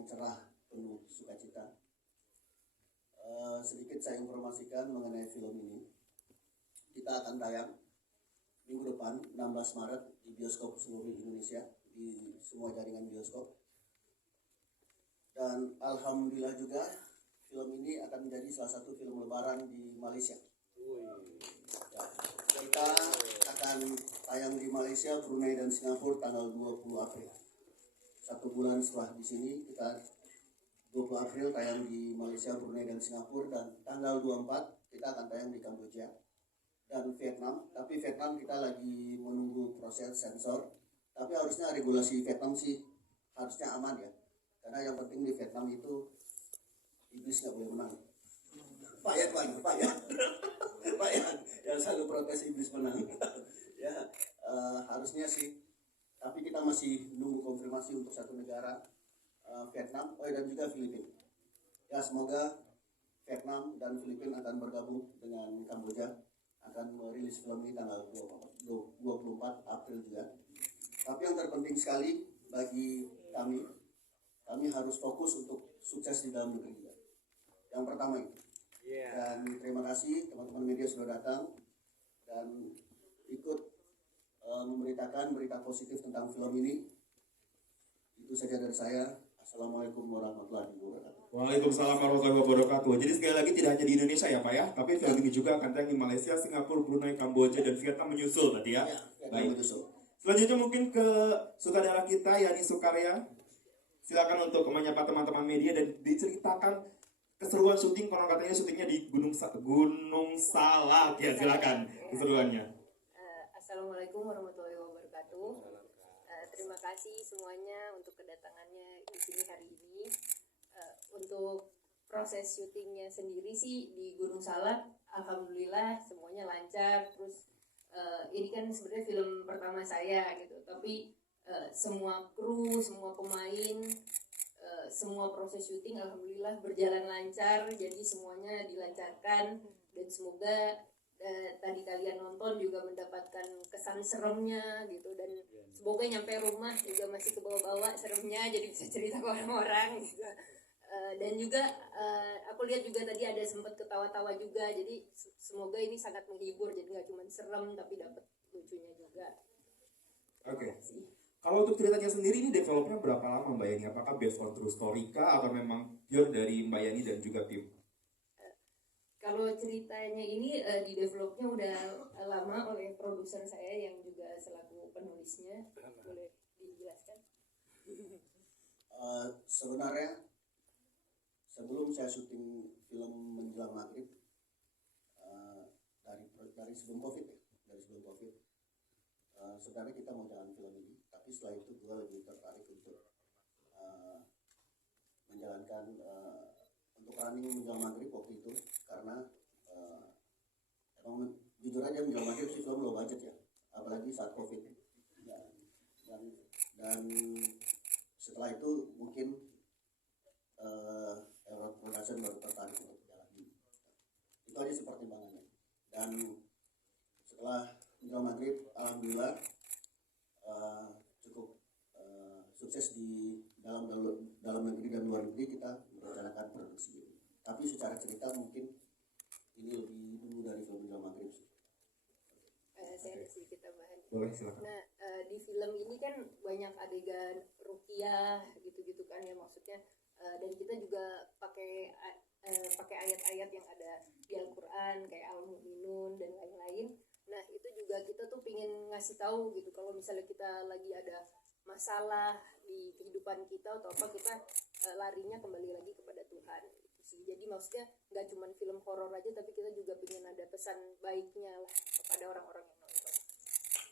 yang cerah, penuh sukacita. Sedikit saya informasikan mengenai film ini. Kita akan tayang minggu depan 16 Maret di bioskop seluruh Indonesia, di semua jaringan bioskop. Dan alhamdulillah juga film ini akan menjadi salah satu film lebaran di Malaysia. Ya, kita akan tayang di Malaysia, Brunei dan Singapura tanggal 20 April. 1 bulan setelah di sini kita 20 April tayang di Malaysia, Brunei dan Singapura, dan tanggal 24 kita akan tayang di Kamboja dan Vietnam. Tapi Vietnam kita lagi menunggu proses sensor. Tapi harusnya regulasi Vietnam sih harusnya aman ya. Karena yang penting di Vietnam itu iblis nggak boleh menang. Pak ya, yang selalu protes iblis menang. Ya, harusnya sih. Tapi kita masih nunggu konfirmasi untuk satu negara, Vietnam, dan juga Filipina. Ya, semoga Vietnam dan Filipina akan bergabung dengan Kamboja, akan merilis film ini tanggal 24 April juga. Tapi yang terpenting sekali bagi kami harus fokus untuk sukses di dalam negeri juga. Yang pertama itu. Dan terima kasih teman-teman media sudah datang dan ikut memberitakan berita positif tentang film ini. Itu saja dari saya. Assalamualaikum warahmatullahi wabarakatuh. Waalaikumsalam warahmatullahi wabarakatuh. Jadi sekali lagi tidak hanya di Indonesia ya Pak ya, tapi film ini juga akan tayang di Malaysia, Singapura, Brunei, Kamboja, dan Vietnam menyusul berarti ya? Baik. Menyusul. Selanjutnya mungkin ke sutradara kita, Yani Sukarya. Silakan untuk menyapa teman-teman media dan diceritakan keseruan syuting. Konon katanya syutingnya di Gunung Salak ya, silakan keseruannya. Assalamualaikum warahmatullahi wabarakatuh. Terima kasih semuanya untuk kedatangannya di sini hari ini. Untuk proses syutingnya sendiri sih di Gunung Salak, alhamdulillah semuanya lancar. Terus ini kan sebenarnya film pertama saya gitu, tapi semua kru, semua pemain, semua proses syuting alhamdulillah berjalan lancar. Jadi semuanya dilancarkan dan semoga tadi kalian nonton juga mendapatkan kesan seremnya gitu, dan semoga nyampe rumah juga masih ke bawah-bawah seremnya, jadi bisa cerita ke orang-orang gitu. Dan juga aku lihat juga tadi ada sempat ketawa-tawa juga, jadi semoga ini sangat menghibur, jadi nggak cuma serem tapi dapat lucunya juga. Oke. Kalau untuk ceritanya sendiri ini developnya berapa lama Mbak Yani? Apakah based on true story kah atau memang pure dari Mbak Yani dan juga tim? Kalau ceritanya ini di developnya udah lama oleh produser saya yang juga selaku penulisnya. Boleh dijelaskan? Sebenarnya sebelum saya syuting film Menjelang Maghrib, dari sebelum COVID ya, sebenarnya kita mau jalan film ini, tapi setelah itu gue lebih tertarik untuk menjalankan untuk running Menjelang Maghrib waktu itu, karena emang jujur aja Menjelang Maghrib sih film low budget ya, apalagi saat COVID ya. Dan setelah itu mungkin Emerald Production baru tertarik untuk jalan ini. Itu aja sih pertimbangannya. Dan setelah Menjelang Maghrib alhamdulillah cukup sukses di dalam negeri dan luar negeri. Kita merencanakan produksi ini. Tapi secara cerita mungkin ini lebih dulu dari film Menjelang Maghrib sih. Saya ada sedikit tambahan. Boleh, silakan. Nah, di film ini kan banyak adegan ruqyah gitu-gitu kan ya, maksudnya dan kita juga pakai ayat-ayat yang ada di Al-Qur'an kayak Al-Mu'minun dan lain-lain. Nah, itu juga kita tuh pingin ngasih tahu gitu, kalau misalnya kita lagi ada masalah di kehidupan kita atau apa, kita larinya kembali lagi kepada Tuhan gitu sih. Jadi maksudnya nggak cuma film horor aja, tapi kita juga pingin ada pesan baiknya lah kepada orang-orang yang nonton.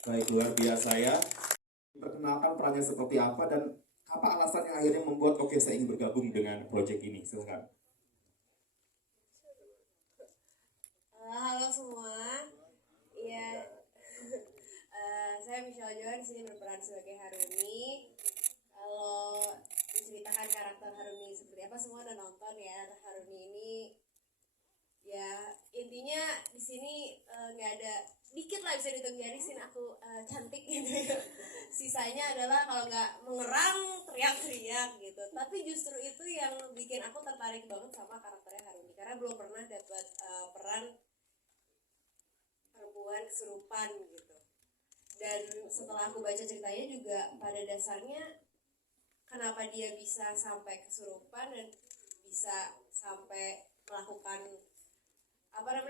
Baik, luar biasa ya. Perkenalkan perannya seperti apa dan apa alasan yang akhirnya membuat saya ingin bergabung dengan proyek ini? Silakan. Halo semua, ya saya Michelle Johan, sini berperan sebagai Haruni. Kalau diceritakan karakter Haruni seperti apa, semua udah nonton ya. Haruni ini ya intinya di sini nggak ada, dikit lah bisa dihitung jari scene aku cantik gitu ya. Sisanya adalah kalau nggak mengerang teriak-teriak gitu. Tapi justru itu yang bikin aku tertarik banget sama karakternya Harumi, karena belum pernah dapat peran perempuan kesurupan gitu. Dan setelah aku baca ceritanya juga, pada dasarnya kenapa dia bisa sampai kesurupan dan bisa sampai melakukan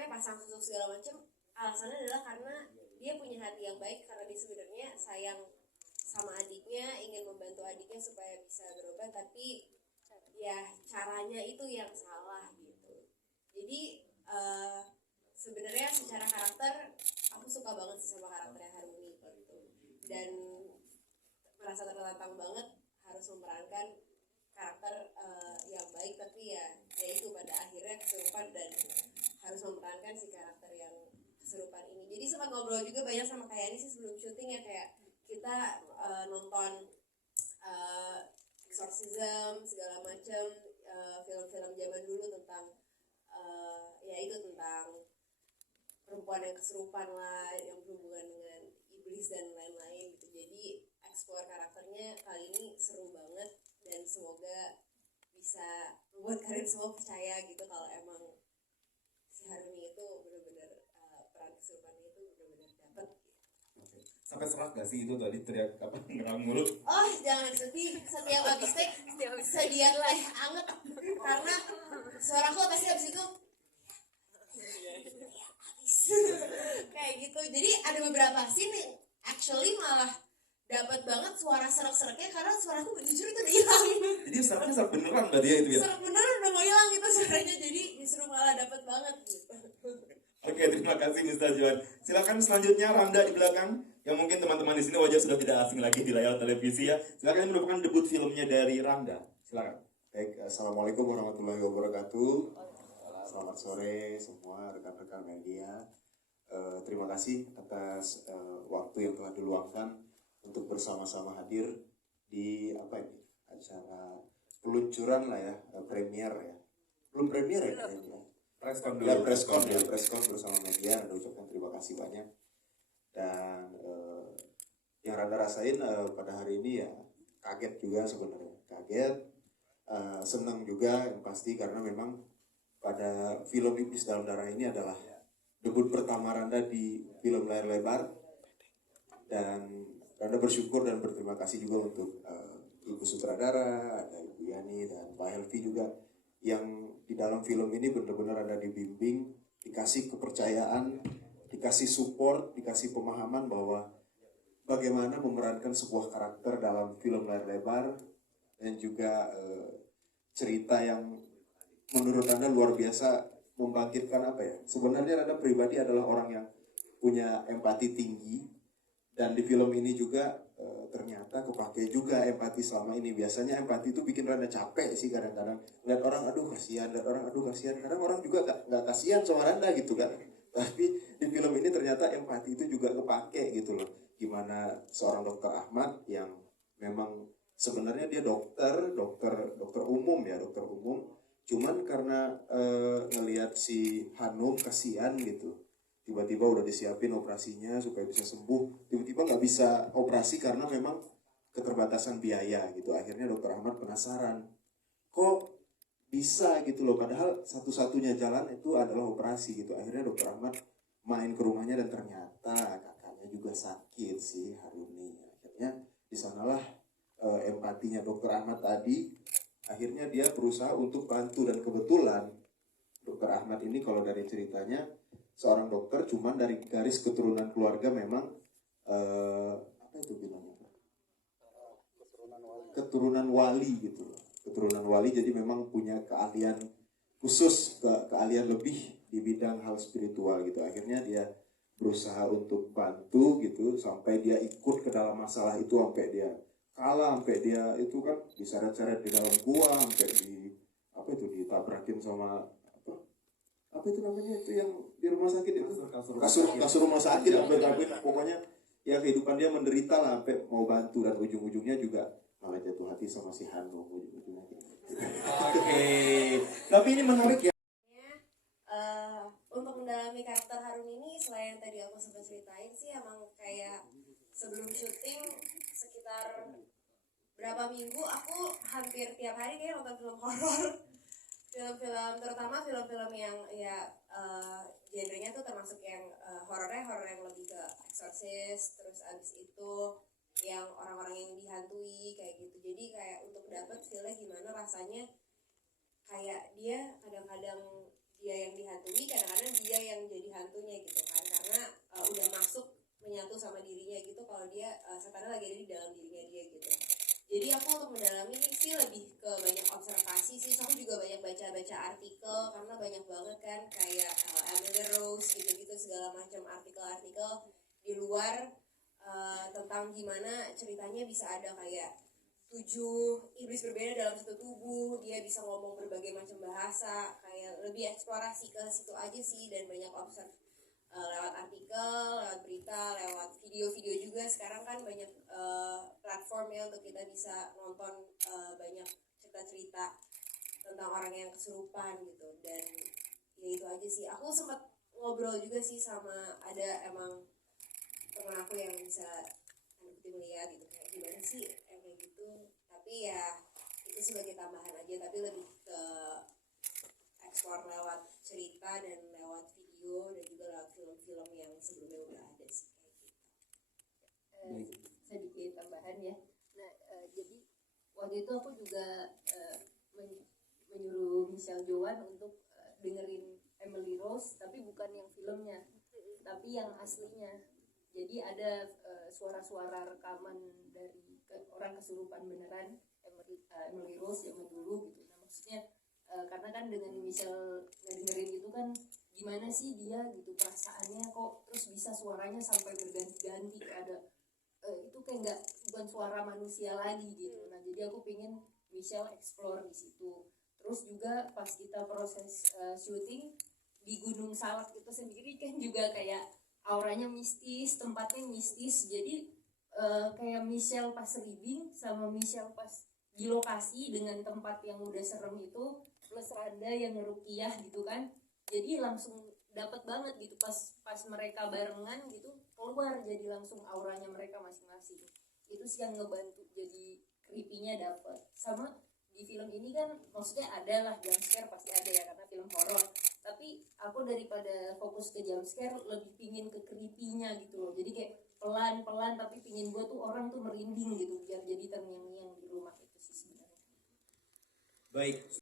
pasang susuk segala macam, alasannya adalah karena dia punya hati yang baik, karena dia sebenarnya sayang sama adiknya, ingin membantu adiknya supaya bisa berobat, tapi ya caranya itu yang salah gitu. Jadi sebenarnya secara karakter aku suka banget sih sama karakternya Harumi gitu, dan merasa tertantang banget harus memerankan karakter yang baik, tapi ya itu pada akhirnya kesurupan dan harus memerankan si karakter yang kesurupan ini. Jadi sempat ngobrol juga banyak sama kayak ini sih sebelum syuting ya, kayak kita nonton exorcism segala macam, film-film zaman dulu tentang ya itu tentang perempuan yang kesurupan lah, yang berhubungan dengan iblis dan lain-lain gitu. Jadi explore karakternya kali ini seru banget, dan semoga bisa membuat kalian semua percaya gitu kalau emang si Harumi itu benar-benar peran kesurupannya itu benar-benar dapat. Sampai serak gak sih itu tadi teriak apa ngerang mulut? Oh jangan sedih, setiap habis take sedian lah anget, karena suaraku pasti habis itu kayak gitu. Jadi ada beberapa scene actually malah dapat banget suara serak-seraknya, karena suaraku jujur itu udah hilang. Jadi seraknya serak beneran berarti ya itu ya? Serak beneran udah mau hilang gitu suaranya, jadi justru malah dapat banget gitu. Oke, terima kasih Mr. Johan. Silakan selanjutnya Randa di belakang, yang mungkin teman-teman di sini wajah sudah tidak asing lagi di layar televisi ya. Silakan, ini merupakan debut filmnya dari Randa. Silakan. Baik, assalamualaikum warahmatullahi wabarakatuh. Selamat sore semua rekan-rekan media. Terima kasih atas waktu yang telah diluangkan untuk bersama-sama hadir di acara peluncuran lah ya, premier ya. Belum premier ya kayaknya. Preskon Ya, dulu. preskon bersama media. Ada ucapkan terima kasih banyak. Dan yang Randa rasain pada hari ini ya kaget juga sebenarnya. Kaget, senang juga yang pasti, karena memang pada film Iblis Dalam Darah ini adalah debut pertama Randa di film layar lebar, dan Randa bersyukur dan berterima kasih juga untuk Ibu Sutradara, ada Ibu Yani dan Pak Helvi juga, yang di dalam film ini benar-benar Randa dibimbing, dikasih kepercayaan, dikasih support, dikasih pemahaman bahwa bagaimana memerankan sebuah karakter dalam film layar lebar, dan juga cerita yang menurut Anda luar biasa membangkitkan apa ya. Sebenarnya Anda pribadi adalah orang yang punya empati tinggi, dan di film ini juga ternyata kepake juga empati selama ini. Biasanya empati itu bikin Anda capek sih kadang-kadang. Lihat orang aduh kasihan, lihat orang aduh kasihan. Kadang orang juga nggak kasihan sama Anda gitu kan. Tapi di film ini ternyata empati itu juga kepake gitu loh. Gimana seorang dokter Ahmad yang memang sebenarnya dia dokter umum ya, dokter umum. Cuman karena ngelihat si Hanum kasihan gitu, tiba-tiba udah disiapin operasinya supaya bisa sembuh, tiba-tiba nggak bisa operasi karena memang keterbatasan biaya gitu. Akhirnya dokter Ahmad penasaran, kok bisa gitu loh, padahal satu-satunya jalan itu adalah operasi gitu. Akhirnya dokter Ahmad main ke rumahnya, dan ternyata kakaknya juga sakit si Haruni. Akhirnya disanalah empatinya dokter Ahmad tadi, akhirnya dia berusaha untuk bantu. Dan kebetulan dokter Ahmad ini kalau dari ceritanya seorang dokter, cuman dari garis keturunan keluarga memang apa itu bilangnya, keturunan wali gitu, keturunan wali. Jadi memang punya keahlian khusus, keahlian lebih di bidang hal spiritual gitu. Akhirnya dia berusaha untuk bantu gitu, sampai dia ikut ke dalam masalah itu, sampai dia kalah, sampai dia itu kan diseret-seret di dalam gua, sampai ditabrakin sama apa itu namanya itu yang di rumah sakit itu, kasur rumah sakit, sampai pokoknya ya kehidupan dia menderita lah, sampai mau bantu, dan ujung-ujungnya juga malah jatuh hati sama si Hanum ujung-ujungnya gitu. Oke. Tapi ini menarik ya. mendalami karakter Harun ini selain yang tadi aku sempat ceritain sih emang kayak sebelum syuting sekitar berapa minggu aku hampir tiap hari kayak nonton film horor, film-film terutama film-film yang ya genrenya tuh termasuk yang horor yang lebih ke eksorsis, terus abis itu yang orang-orang yang dihantui kayak gitu. Jadi kayak untuk dapet feelnya gimana rasanya kayak dia kadang-kadang dia yang dihantui, kadang-kadang dia yang jadi hantunya gitu kan, karena udah masuk menyatu sama dirinya gitu kalau dia setannya lagi ada di dalam dirinya dia gitu. Jadi aku untuk mendalami sih lebih ke banyak observasi sih. So, aku juga banyak baca-baca artikel karena banyak banget kan kayak Emily Rose gitu-gitu segala macam artikel-artikel di luar tentang gimana ceritanya bisa ada kayak 7 iblis berbeda dalam satu tubuh, dia bisa ngomong berbagai macam bahasa, kayak lebih eksplorasi ke situ aja sih. Dan banyak observ lewat artikel, lewat berita, lewat video-video juga. Sekarang kan banyak platform ya untuk kita bisa nonton banyak cerita-cerita tentang orang yang kesurupan gitu. Dan ya itu aja sih, aku sempat ngobrol juga sih sama ada emang temen aku yang bisa melihat gitu kayak gimana sih kayak gitu. Tapi ya itu sebagai tambahan aja, tapi lebih ke eksplor lewat cerita dan lewat video dan juga lewat film-film yang sebelumnya udah ada sih kayak gitu. Sedikit tambahan ya. Nah, jadi waktu itu aku juga menyuruh Michelle Joan untuk dengerin Emily Rose, tapi bukan yang filmnya, tapi yang aslinya. Jadi ada suara-suara rekaman dari orang kesurupan beneran Emily Rose zaman dulu gitu. Nah maksudnya karena kan dengan Michelle dengerin itu kan gimana sih dia gitu perasaannya kok terus bisa suaranya sampai berganti-ganti kayak ada itu kayak nggak bukan suara manusia lagi gitu. Nah jadi aku pingin Michelle explore di situ. Terus juga pas kita proses syuting di Gunung Salak itu sendiri kan juga kayak auranya mistis, tempatnya mistis. Jadi kayak Michelle pas reading sama Michelle pas di lokasi dengan tempat yang udah serem itu plus Randa yang ngerukiah gitu kan. Jadi langsung dapat banget gitu pas mereka barengan gitu keluar jadi langsung auranya mereka masing-masing. Itu sih yang ngebantu jadi creepy-nya dapet. Sama di film ini kan maksudnya ada lah jump scare pasti ada ya karena film horor. Tapi aku daripada fokus ke jump scare lebih pingin ke creepy-nya gitu loh. Jadi kayak pelan-pelan tapi pingin gue tuh orang tuh merinding gitu biar jadi terngiang-ngiang di rumah itu sih sebenarnya. Baik.